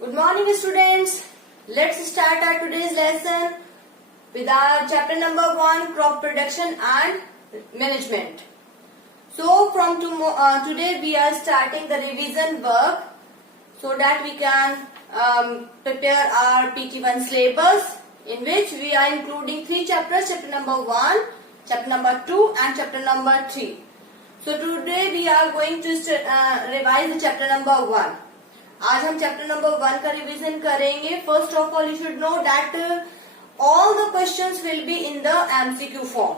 Good morning, students. Let's start our today's lesson with our chapter number 1, crop production and management. So from today we are starting the revision work so that we can prepare our PT1 syllabus, in which we are including 3 chapters, chapter number 1, chapter number 2 and chapter number 3. So today we are going to revise the chapter number 1. आज हम chapter number 1 का revision करेंगे. First of all you should know that all the questions will be in the MCQ form.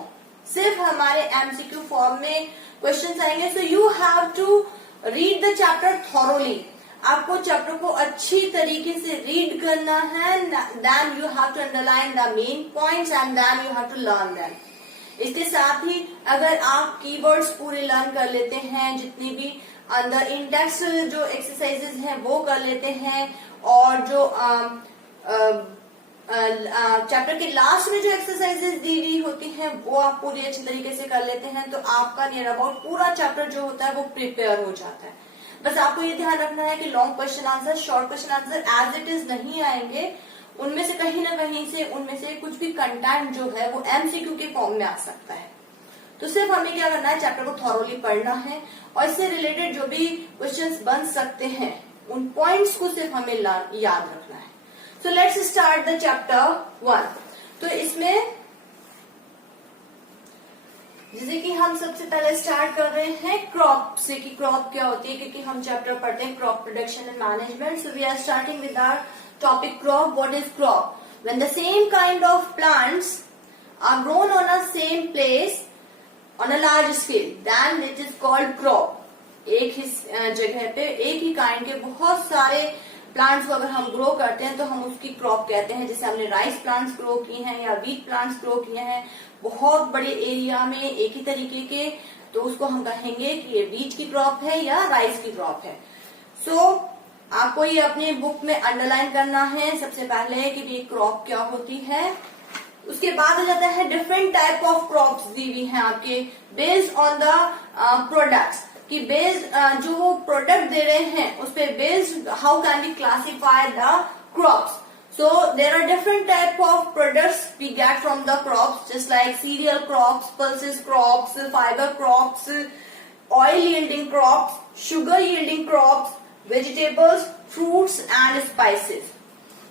सिर्फ हमारे MCQ form में questions आएंगे. So you have to read the chapter thoroughly. आपको chapter को अच्छी तरीके से रीड करना है. Then you have to underline the main points and then you have to learn them. इसके साथ ही अगर आप कीवर्ड्स पूरे लर्न कर लेते हैं, जितनी भी अंदर इंडेक्स जो एक्सरसाइजेज हैं वो कर लेते हैं, और जो चैप्टर के लास्ट में जो एक्सरसाइजेज दी हुई होती हैं वो आप पूरी अच्छी तरीके से कर लेते हैं, तो आपका नियर अबाउट पूरा चैप्टर जो होता है वो प्रिपेयर हो जाता है. बस आपको ये ध्यान रखना है कि long question answer, short question answer as it is नहीं आएंगे. उनमें से कहीं ना कहीं से उनमें से कुछ भी कंटेंट जो है वो एमसीक्यू के फॉर्म में आ सकता है. तो सिर्फ हमें क्या करना है, चैप्टर को थॉरोली पढ़ना है और इससे रिलेटेड जो भी क्वेश्चंस बन सकते हैं उन पॉइंट्स को सिर्फ हमें याद रखना है. So let's start the chapter 1. तो इसमें जैसे कि हम सबसे पहले स्टार्ट कर रहे हैं क्रॉप से, कि क्रॉप क्या होती है, क्योंकि हम चैप्टर पढ़ते हैं crop production and management. So we are starting with our topic crop. What is crop? When the same kind of plants are grown on a same place on a large scale, then it is called crop. एक ही जगह पे एक ही kind के बहुत सारे plants को अगर हम ग्रो करते हैं तो हम उसकी क्रॉप कहते हैं. जैसे हमने राइस प्लांट्स ग्रो किए हैं या व्हीट प्लांट्स ग्रो किए हैं बहुत बड़े एरिया में एक ही तरीके के, तो उसको हम कहेंगे कि ये व्हीट की क्रॉप है या राइस की क्रॉप है. सो आपको ये अपने बुक में अंडरलाइन करना है सबसे पहले कि ये क्रॉप क्या होती है. उसके बाद आ जाता है डिफरेंट टाइप ऑफ क्रॉप्स दी हुई हैं आपके बेस्ड ऑन द प्रोडक्ट्स, कि बेस्ड जो वो प्रोडक्ट दे रहे हैं उस पे based how can we classify the crops. So there are different type of products we get from the crops, just like cereal crops, pulses crops, fibre crops, oil yielding crops, sugar yielding crops, vegetables, fruits and spices.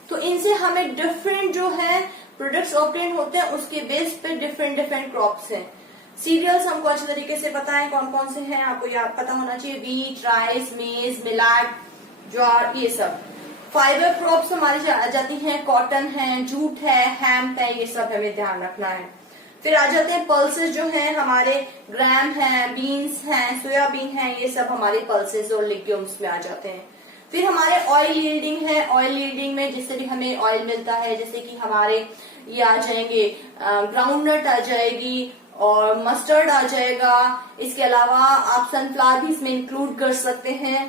तो इनसे हमें different जो है products obtain होते हैं, उसके base पे different different crops हैं. सीरियल्स हमको अच्छे तरीके से पता है कौन कौन से हैं, आपको याद पता होना चाहिए. व्हीट, राइस, मेज, मिलेट, ज्वार, ये सब. फाइबर क्रॉप्स हमारी आ जाती हैं, कॉटन है, जूट है, हेम्प है, ये सब हमें ध्यान रखना है. फिर आ जाते हैं पल्सेस जो हैं हमारे, ग्राम है, बीन्स हैं, सोयाबीन है, ये सब हमारे पल्सेस और लेग्यूम्स में आ जाते हैं. फिर हमारे ऑयल यील्डिंग है. ऑयल यील्डिंग में जिससे भी हमें ऑयल मिलता है, जैसे कि हमारे ये आ जाएंगे ग्राउंडनट आ जाएगी और मस्टर्ड आ जाएगा. इसके अलावा आप सनफ्लावर भी इसमें इंक्लूड कर सकते हैं.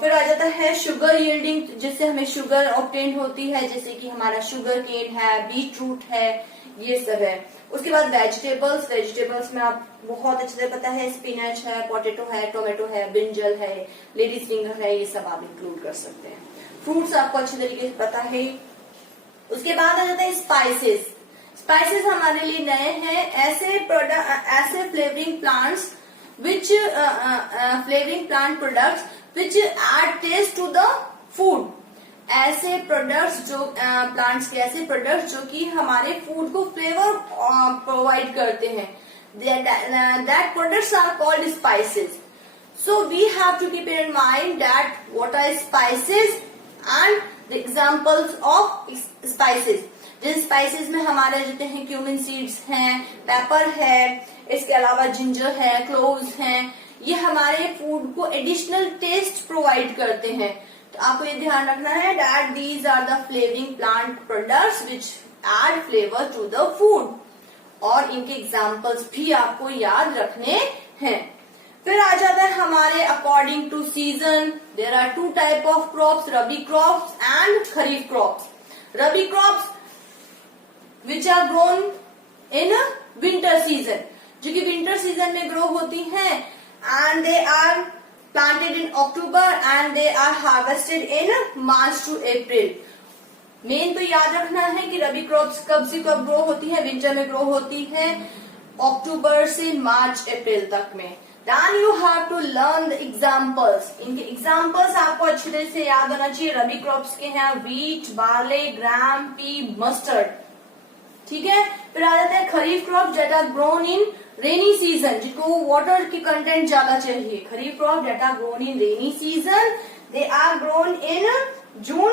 फिर आ जाता है शुगर यील्डिंग, जिससे हमें शुगर ऑब्टेन होती है, जैसे कि हमारा शुगर केन है, बीट रूट है, ये सब है. उसके बाद वेजिटेबल्स. वेजिटेबल्स में आप बहुत अच्छे से पता है, स्पिनच है, पोटैटो है, टोमेटो है, ब्रिंजल है, लेडीज फिंगर है, ये सब आप इंक्लूड कर सकते हैं. फ्रूट्स आपको अच्छे तरीके से पता है. उसके बाद आ जाता है स्पाइसेस. स्पाइसेस हमारे लिए नए हैं. ऐसे प्रोडक्ट, ऐसे flavouring plants which flavouring plant products which add taste to the food. ऐसे प्रोडक्ट्स जो प्लांट्स के ऐसे प्रोडक्ट्स जो कि हमारे फूड को फ्लेवर प्रोवाइड करते हैं, that products are called spices. So we have to keep in mind that what are spices and the examples of spices. जिन स्पाइसेस में हमारे जाते हैं क्यूमिन सीड्स हैं, पेपर है, इसके अलावा जिंजर है, क्लोव्स हैं, ये हमारे फूड को एडिशनल टेस्ट प्रोवाइड करते हैं. तो आपको ये ध्यान रखना है that these are the flavouring plant products which add flavour to the food, और इनके एग्जाम्पल्स भी आपको याद रखने हैं. फिर आ जाता है हमारे according to season. There are 2 type of crops, rabi crops and kharif crops. Rabi crops which are grown in winter season, जो कि विंटर सीजन में ग्रो होती हैं, and they are planted in October and they are harvested in March to April. Main तो याद रखना है कि रबी क्रॉप्स कब से कब ग्रो होती है, विंटर में ग्रो होती है अक्टूबर से मार्च अप्रैल तक में. Then you have to learn the examples. इनके एग्जाम्पल्स आपको अच्छी तरह से याद होना चाहिए. रबी क्रॉप्स के हैं wheat, barley, gram, pea, mustard. ठीक है. फिर आ जाते हैं kharif crop that are grown in rainy season, जिनको वाटर की कंटेंट ज्यादा चाहिए. Kharif crop that are grown in rainy season, they are grown in June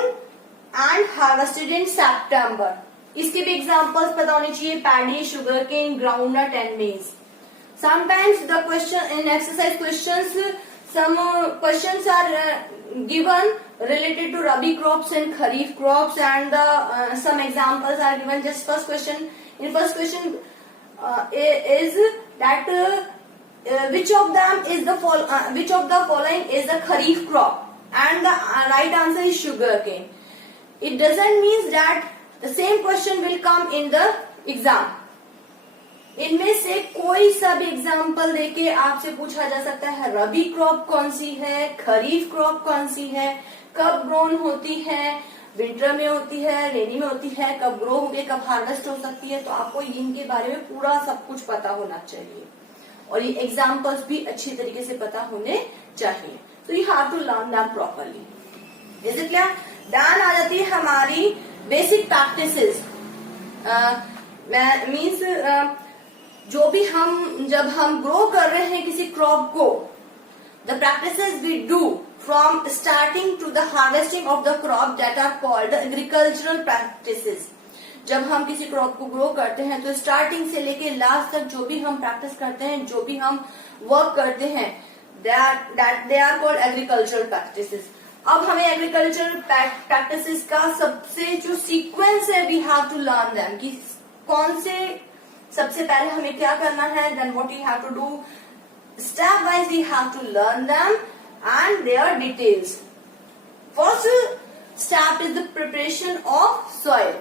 and harvested in September. इसके भी एग्जाम्पल्स पता होने चाहिए. Paddy, sugarcane, groundnut and maize. Sometimes the question in exercise questions, some questions are given related to rabi crops and kharif crops, and some examples are given. Just first question. In first question is that which of the following is the kharif crop, and the right answer is sugarcane. It doesn't mean that the same question will come in the exam. इनमें से कोई सा भी example देके आपसे पूछा जा सकता है रबी क्रॉप कौन सी है, खरीफ क्रॉप कौन सी है, कब ग्रोन होती है, विंटर में होती है, रेनी में होती है, कब ग्रो होगी, कब हार्वेस्ट हो सकती है. तो आपको इनके बारे में पूरा सब कुछ पता होना चाहिए और ये एग्जाम्पल्स भी अच्छी तरीके से पता होने चाहिए. तो you have to learn them properly. Is it clear? Then आ जाती है हमारी बेसिक प्रैक्टिसेस. मीन्स जब हम ग्रो कर रहे हैं किसी क्रॉप को, the practices we do from starting to the harvesting of the crop that are called agricultural practices. जब हम किसी क्रॉप को ग्रो करते हैं तो स्टार्टिंग से लेके लास्ट तक जो भी हम प्रैक्टिस करते हैं, जो भी हम वर्क करते हैं, they are called agricultural practices. अब हमें एग्रीकल्चरल प्रैक्टिसेस का सबसे जो सीक्वेंस है, we have to learn them, कि कौन से सबसे पहले हमें क्या करना है. Then what you have to do, step wise we have to learn them and their details. First step is the preparation of soil.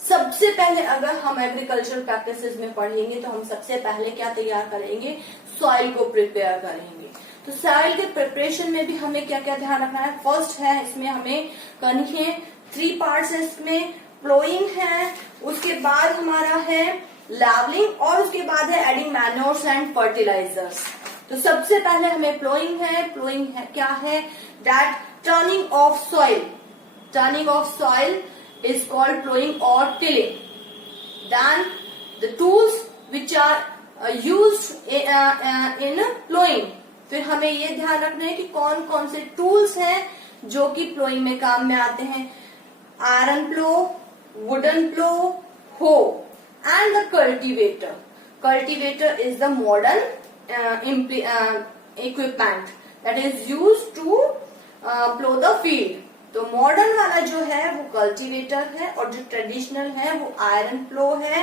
सबसे पहले अगर हम एग्रीकल्चरल प्रैक्टिसेस में पढ़ेंगे तो हम सबसे पहले क्या तैयार करेंगे, सॉइल को प्रिपेयर करेंगे. तो सॉइल के प्रिपरेशन में भी हमें क्या क्या ध्यान रखना है. फर्स्ट है, इसमें हमें करनी है 3 पार्ट्स है. इसमें प्लोइंग है, उसके बाद हमारा है लेवलिंग, और उसके बाद है एडिंग मैन्योर्स एंड फर्टिलाइजर्स. तो सबसे पहले हमें प्लोइंग है. प्लोइंग है क्या है, that turning of soil. Turning of soil is called ploughing और tilling. Then the tools which are used in ploughing. फिर हमें ये ध्यान रखना है कि कौन कौन से टूल्स हैं जो कि प्लोइंग में काम में आते हैं. आयरन प्लो, वुडन प्लो, हो, and the cultivator. Cultivator is the modern equipment that is used to plow the field. तो मॉडर्न वाला जो है वो कल्टीवेटर है, और जो ट्रेडिशनल है वो आयरन प्लो है,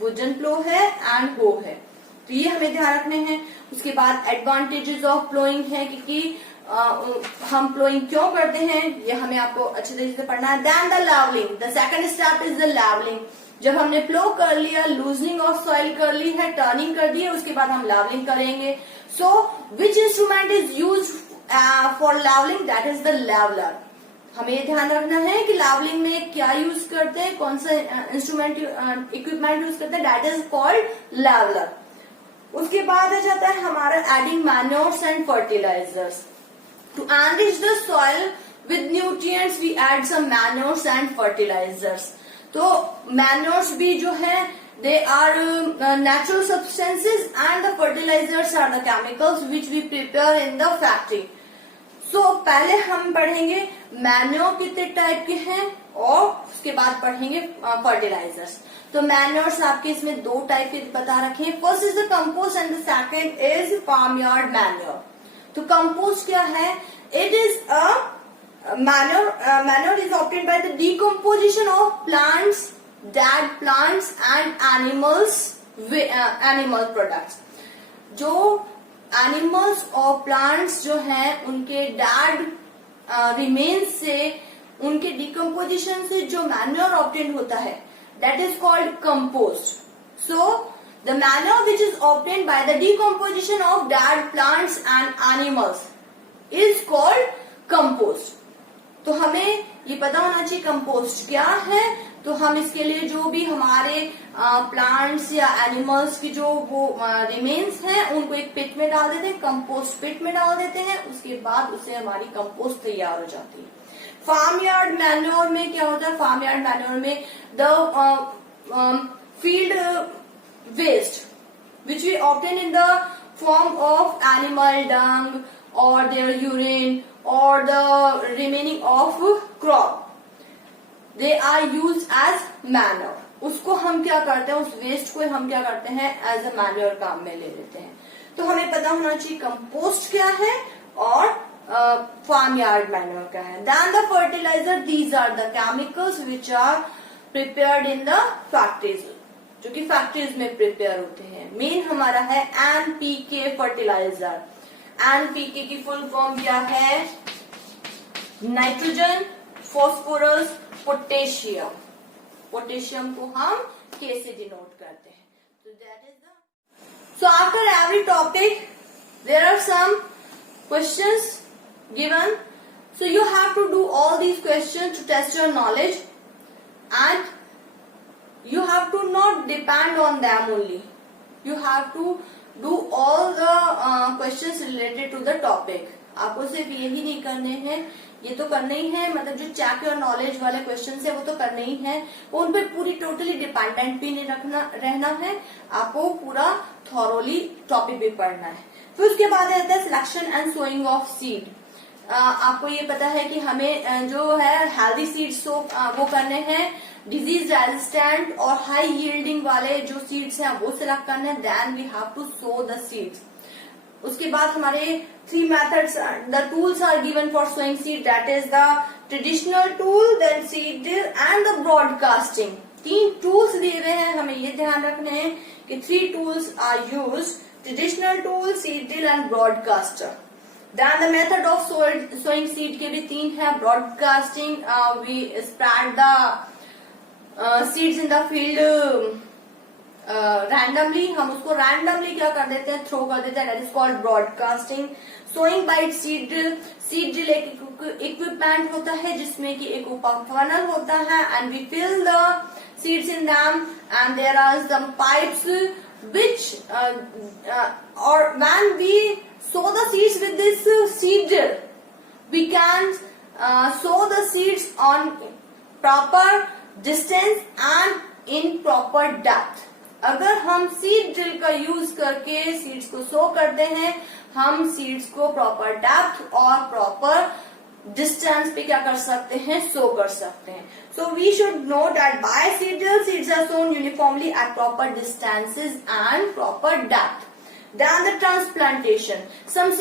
वुडन प्लो है एंड हो है. तो ये हमें ध्यान रखने हैं. उसके बाद एडवांटेजेस ऑफ प्लोइंग है, क्योंकि हम प्लोइंग क्यों करते हैं ये हमें आपको अच्छी तरीके से पढ़ना है. Then the levelling. The second step is the levelling. जब हमने प्लो कर लिया, लूजनिंग ऑफ सॉइल कर ली है, टर्निंग कर दी है, उसके बाद हम लेवलिंग करेंगे. So which instrument is use for levelling, that is the leveller. हमें ये ध्यान रखना है कि लेवलिंग में क्या यूज करते हैं, कौन सा इंस्ट्रूमेंट इक्विपमेंट यूज करते हैं, दैट इज कॉल्ड लेवलर. उसके बाद आ जाता है हमारा adding manures and fertilizers. To enrich the soil with nutrients we add some manures and fertilizers. तो मैन्योर्स भी जो है they are natural substances and the fertilizers are the chemicals which we prepare in the factory. So पहले हम पढ़ेंगे manure कितने type के हैं और उसके बाद पढ़ेंगे फर्टिलाइजर्स. तो मैन्योर्स आपके इसमें 2 टाइप के बता रखे हैं. First is the compost and the second is farm yard manure. तो कंपोस्ट क्या है, it is a manure is obtained by the decomposition of plants, dead plants and animal products. जो animals और plants जो हैं उनके dead remains से, उनके decomposition से जो manure obtained होता है, that is called compost. So the manure which is obtained by the decomposition of dead plants and animals, is called compost. तो हमें ये पता होना चाहिए कंपोस्ट क्या है। तो हम इसके लिए जो भी हमारे प्लांट्स या एनिमल्स की जो वो रिमेन्स हैं उनको एक पिट में डाल देते हैं, कंपोस्ट पिट में डाल देते हैं, उसके बाद उससे हमारी कंपोस्ट तैयार हो जाती है। फार्म यार्ड मैन्योर में क्या होता है, फार्म यार्ड मैन्योर में the field waste which we obtain in the form of animal dung or their urine or the remaining of crop, they are used as manure। उसको हम क्या करते हैं, उस वेस्ट को हम क्या करते हैं एज अ मैन्योर काम में ले लेते हैं। तो हमें पता होना चाहिए कंपोस्ट क्या है और फार्म यार्ड मैन्योर क्या है। Then the fertiliser, these are the chemicals which are prepared in the factories, जो कि फैक्ट्रीज में प्रिपेयर होते हैं। मेन हमारा है एनपीके फर्टिलाइजर। एनपीके की फुल फॉर्म क्या है, नाइट्रोजन, फॉस्फोरस, पोटेशियम। पोटेशियम को हम के से डिनोट करते हैं। तो that is the, so after every topic there are some questions given, so you have to do all these questions to test your knowledge, and you have to not depend on them only, you have to do all the questions related to the topic। आपको सिर्फ यही नहीं करने हैं, ये तो करने ही है, मतलब जो चेक योर नॉलेज वाले क्वेश्चंस है वो तो करने ही है, उन पे पूरी टोटली डिपेंडेंट भी नहीं रहना है, आपको पूरा थॉरोली टॉपिक भी पढ़ना है। फिर उसके बाद आता है selection and sowing of seed. आपको ये पता है कि हमें जो है हेल्दी सीड्स वो करने हैं, डिजीज रेजिस्टेंट और हाई यील्डिंग वाले जो सीड्स हैं वो सिलेक्ट करने हैं। Then we have to sow the seeds. उसके बाद हमारे 3 methods, the tools are given for sowing seed, that is the traditional tool, then seed drill and the broadcasting. 3 tools दिए हुए हैं, हमें ये ध्यान रखने हैं कि 3 tools are used, traditional tool, seed drill and broadcaster. Then the method of sowing seed के भी 3 है, broadcasting, we spread the seeds in the field randomly, हम उसको randomly क्या कर देते हैं, थ्रो कर देते हैं, that is called broadcasting। sowing by seed drill, seed drill एक इक्विपमेंट होता है जिसमें कि एक ऊपर फनल होता है, and we fill the seeds in them, and there are some pipes which or when we sow the seeds with this seed drill, we can sow the seeds on proper distance and in proper depth। अगर हम seed drill का use करके seeds को sow करते हैं, हम seeds को proper depth और प्रॉपर डिस्टेंस पे क्या कर सकते हैं, सो कर सकते हैं। So we should know that by seed drill seeds are sown uniformly at proper distances and proper depth. Then the transplantation. Some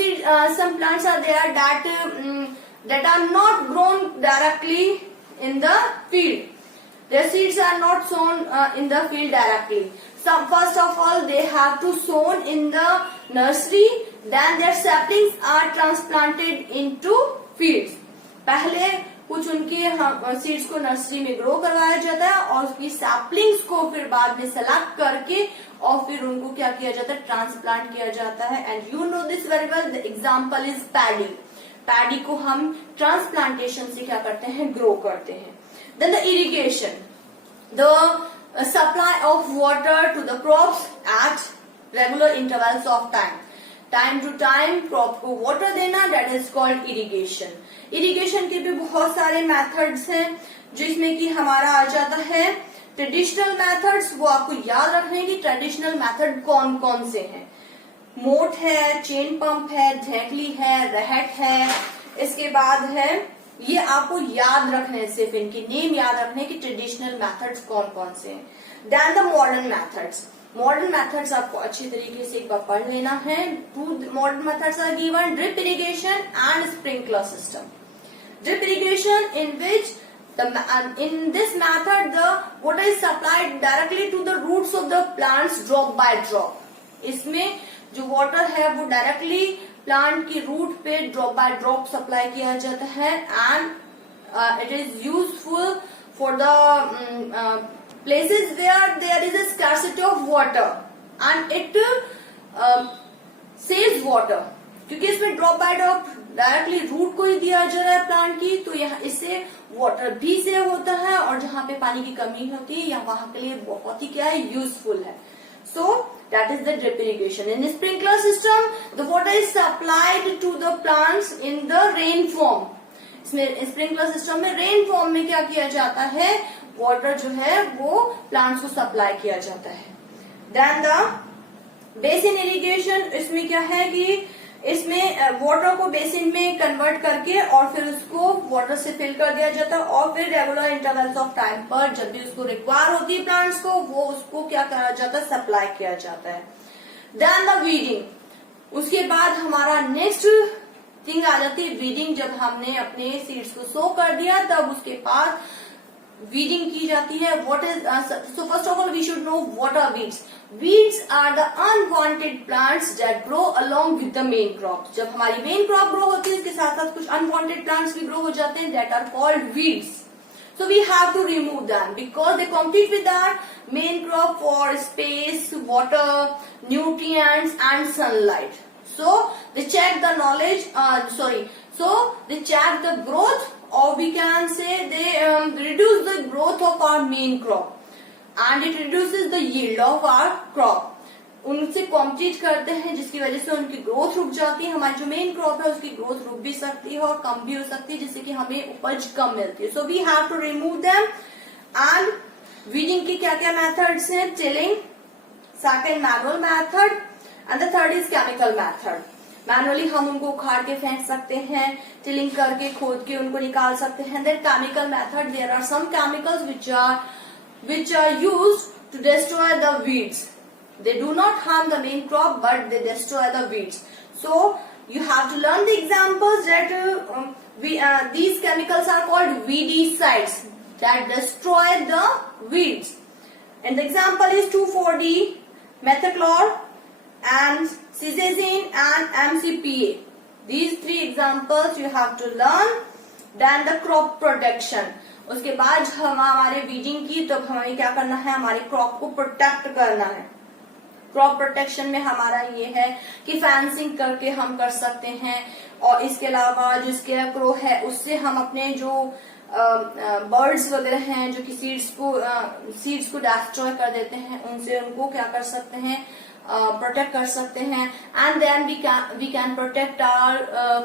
plants are there that are not grown directly in the field. Their seeds are not sown in the field directly. First of all, they have to sown in the nursery. Then their saplings are transplanted into fields. पहले कुछ उनके seeds को nursery में grow करवाया जाता है और उसकी सैपलिंग्स को फिर बाद में सेलेक्ट करके और फिर उनको क्या किया जाता है, ट्रांसप्लांट किया जाता है। And you know this very well, the example is paddy. Paddy को हम ट्रांसप्लांटेशन से क्या करते हैं, ग्रो करते हैं। Then the irrigation, the supply of water to the crops at regular intervals of time to time crop को water देना, that is called irrigation. Irrigation के भी बहुत सारे मेथड्स हैं जिसमें कि हमारा आ जाता है ट्रेडिशनल मेथड्स। वो आपको याद रखने की ट्रेडिशनल मेथड कौन कौन से हैं, मोट है, चेन पंप है, झेंकली है, रहट है। इसके बाद है, ये आपको याद रखने, सिर्फ इनकी नेम याद रखने की ट्रेडिशनल मेथड्स कौन कौन से हैं। Then the modern methods. Modern methods आपको अच्छी तरीके से एक बार पढ़ लेना है। 2 modern methods are given, drip irrigation and sprinkler system. Drip irrigation, in which in this method the water is supplied directly to the roots of the plants drop by drop। इसमें जो वाटर है वो directly plant की root पे drop by drop supply किया जाता है। And it is useful for the places where there is a scarcity of water and it saves water, क्योंकि इसमें drop by drop directly root को ही दिया जा रहा है प्लांट की, तो यहाँ इससे वाटर भी सेव होता है और जहाँ पे पानी की कमी होती है या वहां के लिए बहुत ही क्या है, यूजफुल है. सो that is the drip irrigation. In the sprinkler system, the water is supplied to the plants in the rain form. इसमें स्प्रिंकलर सिस्टम में रेन फॉर्म में क्या किया जाता है, वाटर जो है वो प्लांट्स को सप्लाई किया जाता है. देन द बेसिन इरिगेशन, इसमें क्या है कि इसमें वाटर को बेसिन में कन्वर्ट करके और फिर उसको वाटर से फिल कर दिया जाता है और फिर रेगुलर इंटरवल्स ऑफ टाइम पर जब भी उसको रिक्वायर होती है प्लांट्स को, वो उसको क्या करा जाता है, सप्लाई किया जाता है. देन द वीडिंग, उसके बाद हमारा नेक्स्ट थिंग आ जाती है वीडिंग. जब हमने अपने सीड्स को सो कर दिया तब उसके बाद वीडिंग की जाती है. What is, so first of all we should know what are weeds. Weeds are the unwanted plants that grow along with the main crop. जब हमारी मेन क्रॉप ग्रो होती है इसके साथ साथ कुछ अनवांटेड प्लांट्स भी ग्रो हो जाते हैं, that are called weeds. So we have to remove them because they compete with our main crop for space, water, nutrients and sunlight. So they check the knowledge. So they check the growth, or we can say they reduce the growth of our main crop. And it reduces the yield of our crop. उनसे compete करते हैं जिसकी वजह से उनकी growth रुक जाती है. हमारी जो मेन क्रॉप है उसकी ग्रोथ रुक भी सकती है और कम भी हो सकती है जिससे कि हमें उपज कम मिलती है. So we have to remove them. And weeding के क्या क्या मेथड्स हैं, tilling, second manual method and the third is chemical method. Manually हम उनको उखाड़ के फेंक सकते हैं, टिलिंग करके खोद के उनको निकाल सकते हैं. Then chemical method, there are some chemicals which are used to destroy the weeds. They do not harm the main crop but they destroy the weeds. So you have to learn the examples that these chemicals are called weedicides that destroy the weeds. And the example is 2,4-D, methachlor and cizazine and MCPA. These three examples you have to learn. Then the crop protection. उसके बाद हम हमारे weeding की तो हमें क्या करना है, हमारी क्रॉप को प्रोटेक्ट करना है. क्रॉप प्रोटेक्शन में हमारा ये है कि फेंसिंग करके हम कर सकते हैं और इसके अलावा जो स्केयरक्रो है उससे हम अपने जो बर्ड्स वगैरह हैं जो कि सीड्स को डिस्ट्रॉय कर देते हैं उनसे उनको क्या कर सकते हैं, प्रोटेक्ट कर सकते हैं. And then we can protect our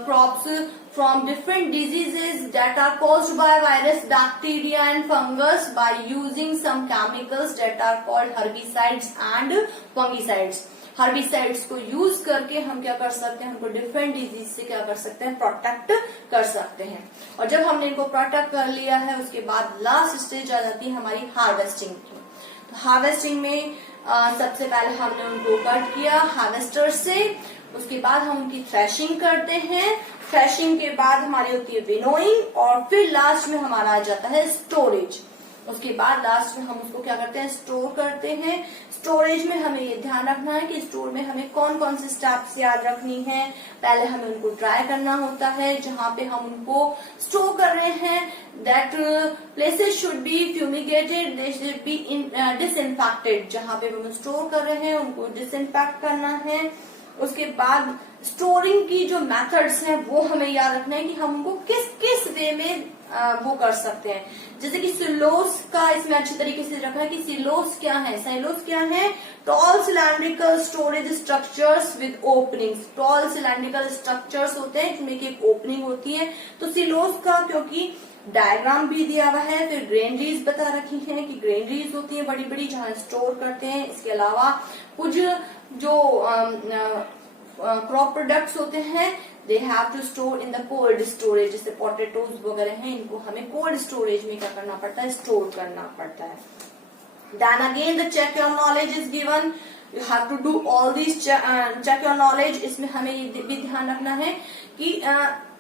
crops from different diseases that are caused by virus, bacteria and fungus by using some chemicals that are called herbicides and fungicides. Herbicides को यूज करके हम क्या कर सकते हैं, हमको डिफरेंट डिजीज से क्या कर सकते हैं, प्रोटेक्ट कर सकते हैं. और जब हमने इनको प्रोटेक्ट कर लिया है उसके बाद लास्ट स्टेज आ जाती है हमारी हार्वेस्टिंग की. तो हार्वेस्टिंग में सबसे पहले हमने उनको कट किया हार्वेस्टर से, उसके बाद हम उनकी थ्रेशिंग करते हैं. थ्रेशिंग के बाद हमारी होती है विनोइंग और फिर लास्ट में हमारा आ जाता है स्टोरेज. उसके बाद लास्ट में हम उसको क्या करते हैं, स्टोर करते हैं. स्टोरेज में हमें ये ध्यान रखना है कि स्टोर में हमें कौन कौन से स्टेप्स याद रखनी है. पहले हमें उनको ड्राई करना होता है जहां पे हम उनको स्टोर कर रहे हैं. That places should be fumigated, they should be disinfected. जहां पे हम स्टोर कर रहे हैं उनको डिसइंफेक्ट करना है. उसके बाद स्टोरिंग की जो मेथड्स हैं वो हमें याद रखना है कि हम उनको किस किस वे में वो कर सकते हैं. जैसे कि सिलोस का इसमें अच्छी तरीके से रखा है कि सिलोस क्या है, साइलोस क्या है, tall cylindrical storage structures with openings. Tall cylindrical structures होते हैं जिनमें की एक ओपनिंग होती है. तो सिलोस का क्योंकि डायग्राम भी दिया हुआ है, फिर ग्रेनरीज बता रखी हैं कि ग्रेनरीज होती है बड़ी बड़ी जहां स्टोर करते हैं. इसके अलावा कुछ जो क्रॉप प्रोडक्ट्स होते हैं they have to store in the cold storage. जैसे पोटेटोज वगैरह हैं इनको हमें कोल्ड स्टोरेज में क्या करना पड़ता है, स्टोर करना पड़ता है. Then again the check your knowledge is given. You have to do all this check your knowledge. इसमें हमें ये भी ध्यान रखना है कि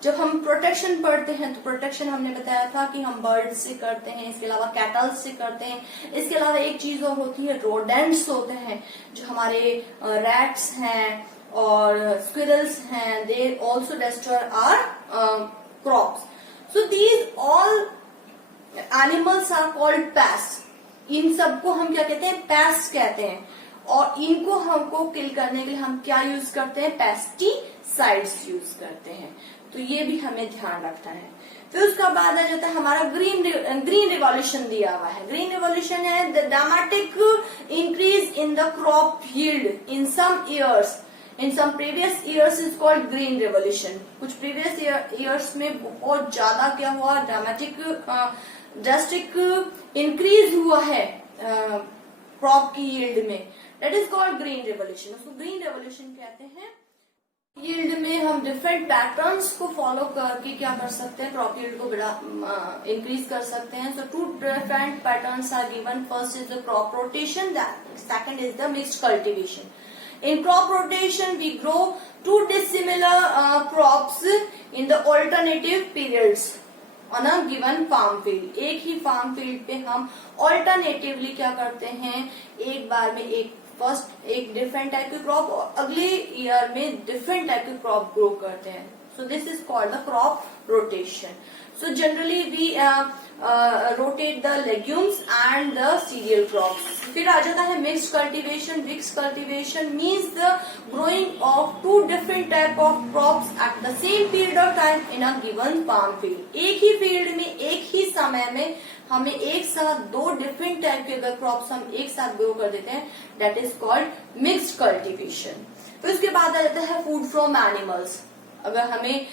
जब हम प्रोटेक्शन पढ़ते हैं तो प्रोटेक्शन हमने बताया था कि हम बर्ड्स से करते हैं, इसके अलावा कैटल्स से करते हैं. इसके अलावा एक चीज और होती है, रोडेंट्स होते हैं जो हमारे रैट्स हैं और स्क्विरल्स हैं. They also destroy our crops. So these all animals are called pest. इन सबको हम क्या कहते हैं, पेस्ट कहते हैं. और इनको हमको किल करने के लिए हम क्या यूज करते हैं, पेस्टिसाइड्स यूज करते हैं. तो ये भी हमें ध्यान रखना है। फिर उसका बाद आ जाता है हमारा ग्रीन रिवॉल्यूशन दिया हुआ है। ग्रीन रिवॉल्यूशन है the dramatic increase in the crop yield in some years in some previous years is called green revolution. कुछ प्रीवियस ईयर्स में बहुत ज्यादा क्या हुआ, ड्रास्टिक इंक्रीज हुआ है क्रॉप की यील्ड में, that is called green revolution. उसको ग्रीन रिवॉल्यूशन कहते हैं। यील्ड में हम डिफरेंट पैटर्न्स को फॉलो करके क्या कर सकते हैं, क्रॉप यील्ड को बड़ा इंक्रीज कर सकते हैं। So 2 different patterns are given. First is the crop rotation, second is the mixed cultivation. In crop rotation, we grow 2 dissimilar crops in the alternative periods on a given farm field. एक ही farm field पे हम alternatively क्या करते हैं, एक बार में एक different type की क्रॉप और अगले ईयर में डिफरेंट टाइप की क्रॉप ग्रो करते हैं। So this is called the crop rotation. So generally we rotate the legumes and the cereal crops. फिर आ जाता है mixed cultivation. Mixed cultivation means the growing of 2 different type of crops at the same period of time in a given farm field. एक ही field में एक ही समय में हमें एक साथ 2 डिफरेंट टाइप के अगर क्रॉप्स हम एक साथ ग्रो कर देते हैं, that is called mixed cultivation. फिर उसके बाद आ जाता है फूड फ्रॉम एनिमल्स। अगर हमें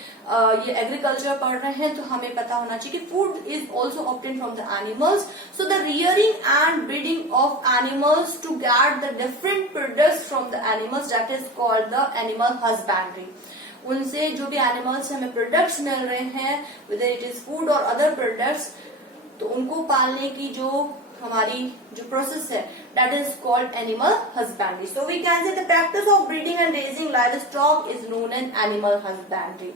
ये एग्रीकल्चर पढ़ रहे हैं तो हमें पता होना चाहिए कि food is also obtain from the animals. So the rearing and breeding of animals to get the different products from the animals, that is called the animal husbandry. उनसे जो भी एनिमल्स हमें प्रोडक्ट्स मिल रहे हैं, वेदर इट इज फूड और other products, तो उनको पालने की जो हमारी जो प्रोसेस है, that is called animal husbandry. So we can say the practice of breeding and raising livestock is known as animal husbandry.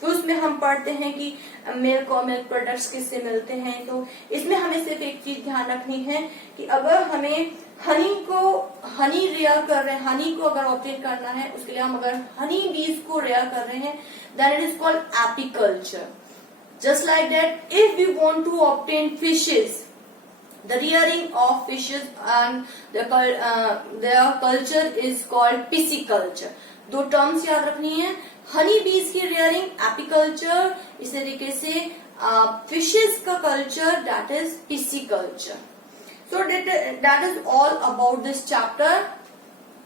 तो उसमें हम पढ़ते हैं कि मिल्क और मिल्क प्रोडक्ट्स किससे मिलते हैं। तो इसमें हमें सिर्फ एक चीज ध्यान रखनी है कि अगर हमें हनी रेयर कर रहे हैं, हनी को अगर ऑब्टेन करना है, उसके लिए हम अगर हनी बीज को रेयर कर रहे हैं, then it is called apiculture. Just like that, if we want to obtain fishes, the rearing of fishes and their culture is called pisciculture. 2 terms याद रखनी है, हनी बीज की रेयरिंग एपीकल्चर, इस तरीके से फिशेस का culture that is pisciculture. So that is all about this chapter.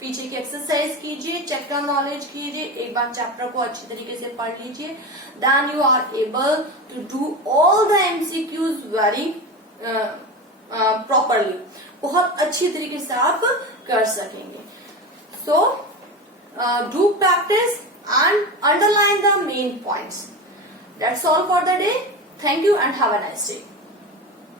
पीछे की एक्सरसाइज कीजिए, चैप्टर नॉलेज कीजिए, एक बार चैप्टर को अच्छी तरीके से पढ़ लीजिए, then you are able to do all the MCQs very properly. बहुत अच्छी तरीके से आप कर सकेंगे। So do practice and underline the main points. That's all for the day. Thank you and have a nice day.